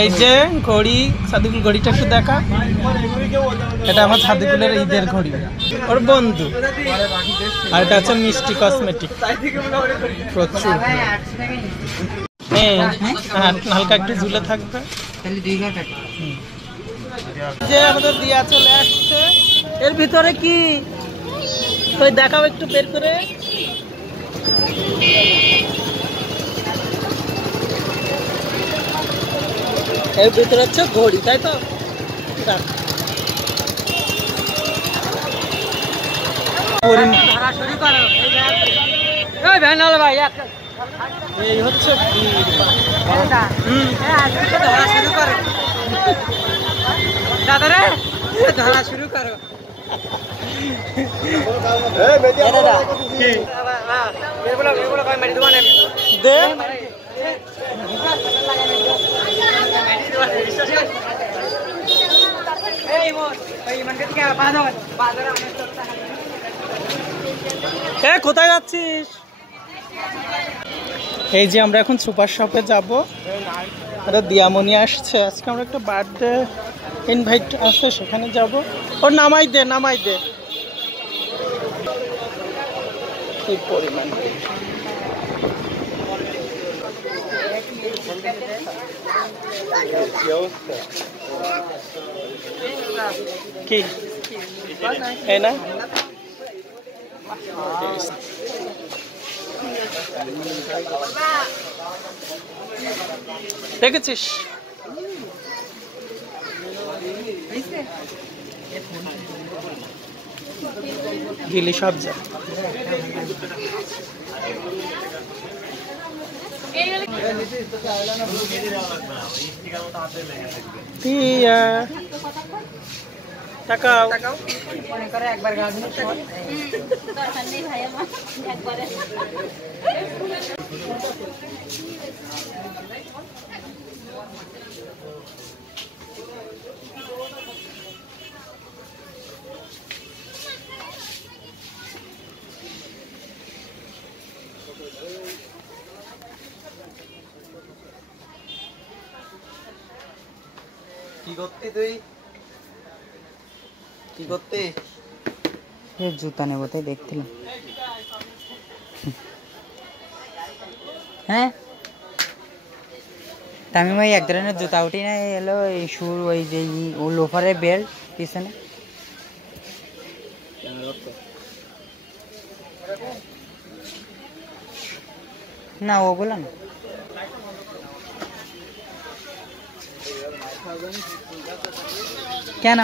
এই যে ঘড়ি, সাদিকুল ঘড়িটা একটু দেখা। এটা আমার সাদিকুলের ঈদের ঘড়ি, ওর বন্ধু। আর এটা হচ্ছে মিষ্টি কসমেটিক, প্রচুর। হালকা একটু ঝুলে থাকবে। যে আমাদের দিয়া চলে আসছে। এর ভিতরে কি ওই দেখাও একটু বের করে। এর ভিতরে হচ্ছে ঘড়ি, তাই তো? এই হচ্ছে ধরা শুরু করো। কোথায় যাচ্ছিস? এই যে আমরা এখন সুপার শপে যাব। দিয়ামণি আসছে, আজকে আমরা একটা বার্থডে ইনভাইট আছে, সেখানে যাব। ওর নামাই দে, নামাই দে। কি পরিমাণ কি এই না দেখেছিস? গিলি সব যা টাকাও একবার কি করতে তুই? কি করতে? জুতা নেবো তাই দেখছিলাম। হ্যাঁ তামিম ভাই এক ধরনের জুতা উঠি না এলো এই শুর ওই যে ও লোফারের বেল্ট পিছনে। না ওগুলো না। কেন